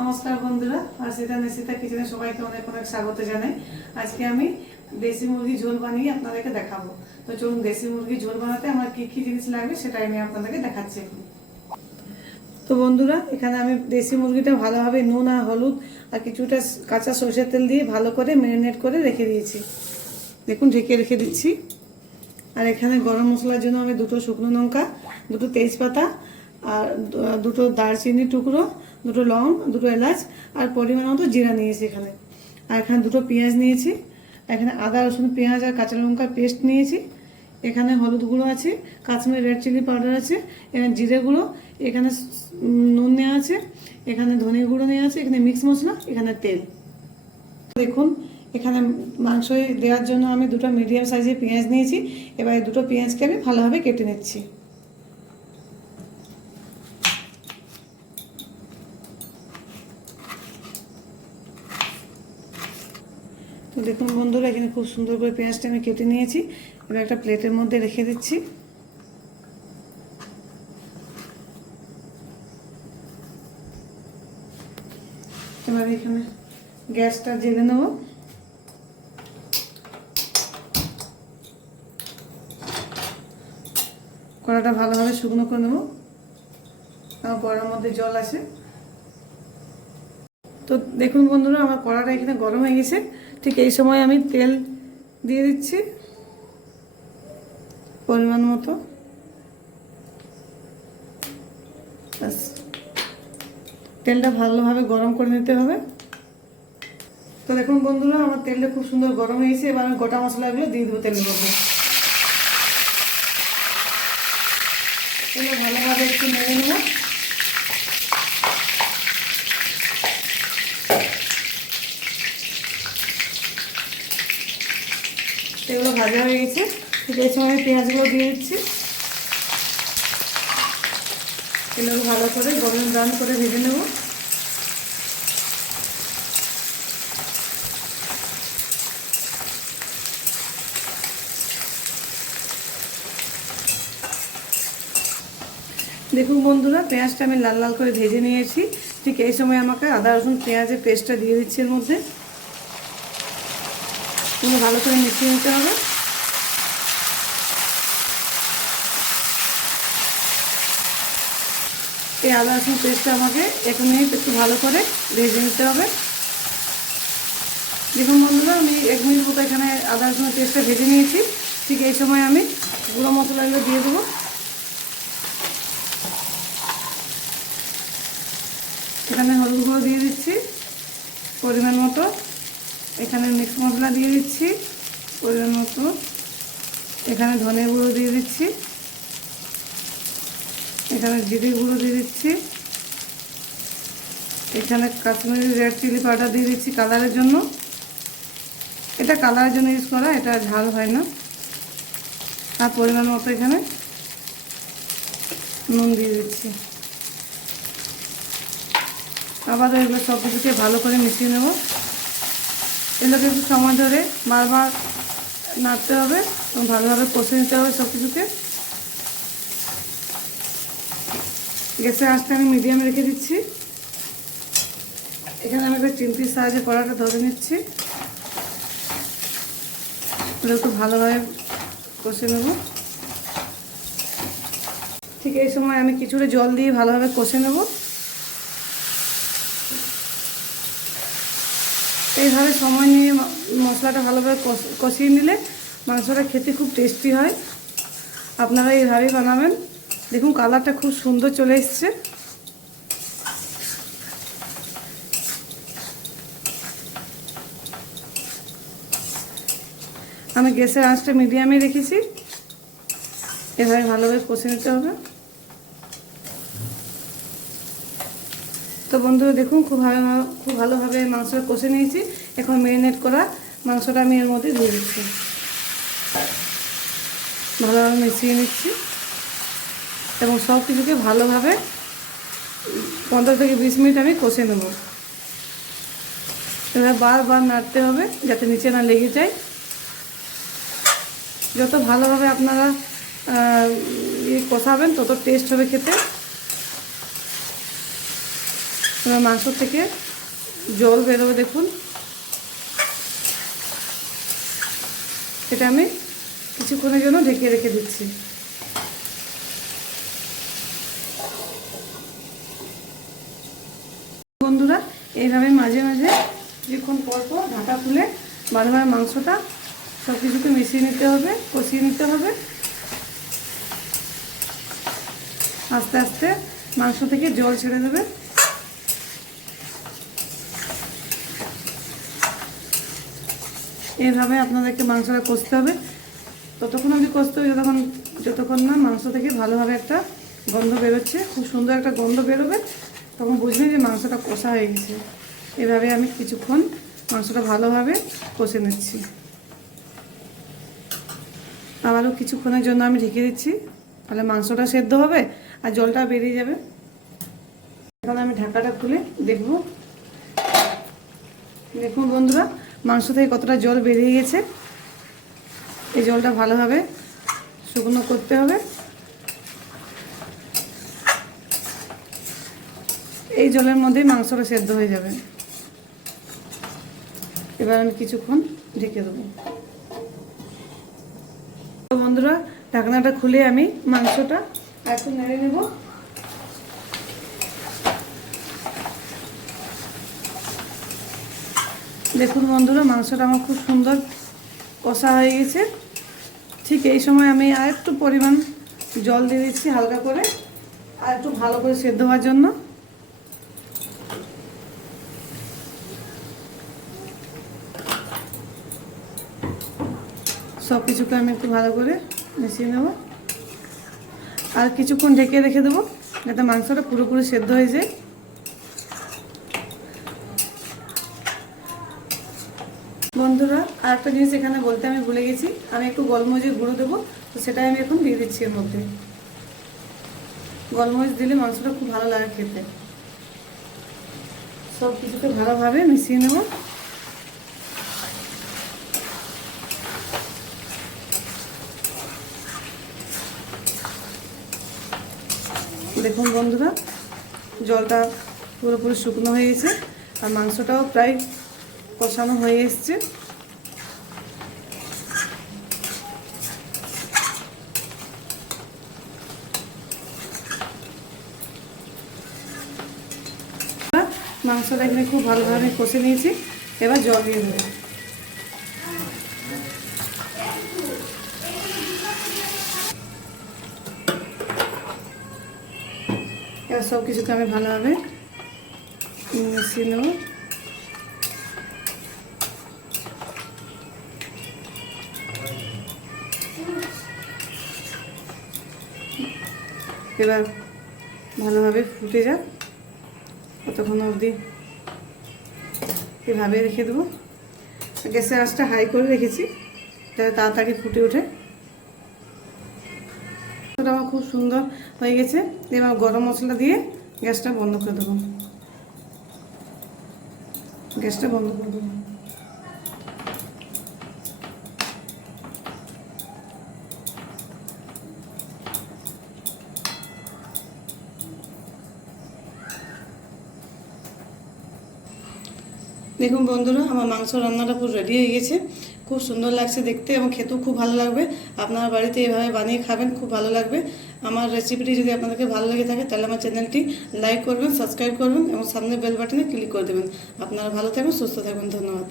নমস্কার বন্ধুরা, আরশিতা নিশিতা কিচেনে সবাইকে অনেক অনেক স্বাগত জানাই। আজকে আমি দেশি মুরগি ঝোল বানিয়ে আপনাদেরকে দেখাবো। তো চলুন, দেশি মুরগি ঝোল বানাতে আমার কি কি জিনিস লাগবে সেটাই আমি আপনাদেরকে দেখাচ্ছি এখন। তো বন্ধুরা, এখানে আমি দেশি মুরগিটা ভালোভাবে নুন আর হলুদ আর কিছুটা কাঁচা সরষের তেল দিয়ে ভালো করে ম্যারিনেট করে রেখে দিয়েছি। দেখুন, ঢেকে রেখে দিচ্ছি। আর এখানে গরম মশলার জন্য আমি দুটো শুকনো লঙ্কা, দুটো তেজপাতা আর দুটো দারচিনি টুকরো, দুটো লং, দুটো এলাচ আর পরিমাণ মতো জিরা নিয়েছি এখানে। আর এখানে দুটো পেঁয়াজ নিয়েছি। এখানে আদা রসুন পেঁয়াজ আর কাঁচা লঙ্কার পেস্ট নিয়েছি। এখানে হলুদ গুঁড়ো আছে, কাশ্মীরি রেড চিলি পাউডার আছে, এখানে জিরে গুঁড়ো, এখানে নুন নেওয়া আছে, এখানে ধনে গুঁড়ো নেওয়া আছে, এখানে মিক্স মশলা, এখানে তেল। দেখুন, এখানে মাংস দেওয়ার জন্য আমি দুটো মিডিয়াম সাইজের পেঁয়াজ নিয়েছি। এবার দুটো পেঁয়াজকে আমি ভালোভাবে কেটে নিচ্ছি। তো দেখুন বন্ধুরা, এখানে খুব সুন্দর করে পেঁয়াজটা আমি কেটে নিয়েছি। এবার একটা প্লেটের মধ্যে রেখে দিচ্ছি। এবার এখানে গ্যাসটা জ্বেলে নেব। কড়াটা ভালোভাবে শুকনো করে নেব। আমার কড়ার মধ্যে জল আছে। তো দেখুন বন্ধুরা, আমার কড়াটা এখানে গরম হয়ে গেছে। ঠিক এই সময় আমি তেল দিয়ে দিচ্ছি পরিমাণ মতো। ব্যাস, তেলটা ভালোভাবে গরম করে নিতে হবে। তো দেখুন বন্ধুরা, আমার তেলটা খুব সুন্দর গরম হয়ে গেছে। এবার আমি গোটা মশলাগুলো দিয়ে দেবো তেলের মধ্যে। এগুলো ভালোভাবে একটু নেড়ে নেব। এগুলো ভাজা হয়ে গেছে। ঠিক এই সময় আমি পেঁয়াজগুলো দিয়ে দিচ্ছি। এগুলো ভালো করে গোল্ডেন ব্রাউন করে ভেজে নেব। দেখুন বন্ধুরা, পেঁয়াজটা আমি লাল লাল করে ভেজে নিয়েছি। ঠিক এই সময় আমাকে আদা রসুন পেঁয়াজের পেস্টটা দিয়ে দিচ্ছি এর মধ্যে। ভালো করে মিশিয়ে নিতে হবে। এই আদা রসুন পেস্টটা আমাকে 1 মিনিট একটু ভালো করে ভেজে নিতে হবে। দেখুন বন্ধুরা, আমি 1 মিনিট মতো এখানে আদা রসুন পেস্টটা ভেজে নিয়েছি। ঠিক এই সময় আমি গুঁড়ো মশলাগুলো দিয়ে দেবো। এখানে হলুদ গুঁড়ো দিয়ে দিচ্ছি পরিমাণ মতো। এখানে মিক্স মশলা দিয়ে দিচ্ছি পরিমাণ মতো। এখানে ধনে গুঁড়ো দিয়ে দিচ্ছি। এখানে জিরে গুঁড়ো দিয়ে দিচ্ছি। এখানে কাশ্মীরি রেড চিলি পাউডার দিয়ে দিচ্ছি কালারের জন্য। এটা কালারের জন্য ইউজ করা, এটা ঝাল হয় না। আর পরিমাণ মতো এখানে নুন দিয়ে দিচ্ছি। আবার এগুলো সব কিছুকে ভালো করে মিশিয়ে নেব। এগুলোকে একটু সময় ধরে বারবার নাড়তে হবে এবং ভালোভাবে কষে নিতে হবে সব কিছুকে। গ্যাসের আঁচটা আমি মিডিয়ামে রেখে দিচ্ছি। এখানে আমি একটা চিমটির সাহায্যে কড়াটা ধরে নিচ্ছি। একটু ভালোভাবে কষে নেব। ঠিক এই সময় আমি কিছুটা জল দিয়ে ভালোভাবে কষে নেব। এইভাবে সময় নিয়ে মশলাটা ভালোভাবে কষিয়ে নিলে মাংসটা খেতে খুব টেস্টি হয়। আপনারা এইভাবেই বানাবেন। দেখুন, কালারটা খুব সুন্দর চলে এসছে। আমি গ্যাসের আঁচটা মিডিয়ামে রেখেছি। এভাবে ভালোভাবে কষে নিতে হবে। তো বন্ধুরা দেখুন, খুব ভালোভাবে মাংসটা কষে নিয়েছি। এখন ম্যারিনেট করা মাংসটা আমি এর মধ্যে দিয়ে দিচ্ছি। ভালোভাবে মিশিয়ে নিচ্ছি এবং সব কিছুকে ভালোভাবে 15 থেকে 20 মিনিট আমি কষে নেব। এবার বারবার নাড়তে হবে যাতে নিচে না লেগে যায়। যত ভালোভাবে আপনারা কষাবেন তত টেস্ট হবে খেতে। এবার মাংস থেকে জল বেরোবে, দেখুন। এটা আমি কিছুক্ষণের জন্য ঢেকে রেখে দিচ্ছি। বন্ধুরা, এইভাবে মাঝে মাঝে কিছুক্ষণ পর পর ঢাকা খুলে ভালোভাবে মাংসটা সব কিছুকে মিশিয়ে নিতে হবে, কষিয়ে নিতে হবে। আস্তে আস্তে মাংস থেকে জল ছেড়ে দেবে। এইভাবে আপনাদেরকে মাংসটা কষতে হবে, ততক্ষণ অবধি কষতে হবে যতক্ষণ না মাংস থেকে ভালোভাবে একটা গন্ধ বেরোচ্ছে। খুব সুন্দর একটা গন্ধ বেরোবে, তখন বুঝবেন যে মাংসটা কষা হয়ে গেছে। এভাবে আমি কিছুক্ষণ মাংসটা ভালোভাবে কষে নিচ্ছি। আবারও কিছুক্ষণের জন্য আমি ঢেকে দিচ্ছি, তাহলে মাংসটা সেদ্ধ হবে আর জলটা বেরিয়ে যাবে। এখন আমি ঢাকাটা খুলে দেখব। দেখুন বন্ধুরা, মাংস থেকে কতটা জল বেরিয়ে গেছে। এই জলটা ভালোভাবে শুকনো করতে হবে। এই জলের মধ্যেই মাংসটা সেদ্ধ হয়ে যাবে। এবার আমি কিছুক্ষণ ঢেকে দেবো। বন্ধুরা, ঢাকনাটা খুলে আমি মাংসটা একটু নেড়ে নেব। দেখুন বন্ধুরা, মাংসটা আমার খুব সুন্দর কষা হয়ে গেছে। ঠিক এই সময় আমি আর একটু পরিমাণ জল দিয়ে দিচ্ছি হালকা করে, আর একটু ভালো করে সেদ্ধ হওয়ার জন্য। সব কিছুকে আমি একটু ভালো করে মিশিয়ে নেব, আর কিছুক্ষণ ঢেকে রেখে দেবো যাতে মাংসটা পুরোপুরি সেদ্ধ হয়ে যায়। বন্ধুরা, আর একটা জিনিস এখানে বলতে আমি ভুলে গেছি, আমি একটু গোলমরিচের গুঁড়ো দেবো, তো সেটাই আমি এখন দিয়ে দিচ্ছি এর মধ্যে। গোলমরিচ দিলে মাংসটা খুব ভালো লাগে খেতে। সব কিছুকে ভালোভাবে মিশিয়ে নেব। দেখুন বন্ধুরা, জলটা পুরোপুরি শুকনো হয়ে গেছে আর মাংসটাও প্রায় কষানো হয়ে এসছে। মাংসটা এখানে খুব ভালোভাবে কষে নিয়েছি, এবার জল দিয়ে দেবো। এবার সব কিছুকে আমি ভালোভাবে মিশিয়ে নেব। এবার ভালোভাবে ফুটে যাক, ততক্ষণ অবধি এভাবে রেখে দেবো। গ্যাসের আঁচটা হাই করে রেখেছি যাতে তাড়াতাড়ি ফুটে ওঠে। আমার খুব সুন্দর হয়ে গেছে। এবার গরম মশলা দিয়ে গ্যাসটা বন্ধ করে দেবো। গ্যাসটা বন্ধ করে দেবো। দেখুন বন্ধুরা, আমার মাংস রান্নাটা পুরো রেডি হয়ে গেছে। খুব সুন্দর লাগছে দেখতে এবং খেতেও খুব ভালো লাগবে। আপনারা বাড়িতে এভাবে বানিয়ে খাবেন, খুব ভালো লাগবে। আমার রেসিপিটি যদি আপনাদেরকে ভালো লেগে থাকে তাহলে আমার চ্যানেলটি লাইক করবেন, সাবস্ক্রাইব করবেন এবং সামনে বেল বাটনে ক্লিক করে দেবেন। আপনারা ভালো থাকবেন, সুস্থ থাকবেন। ধন্যবাদ।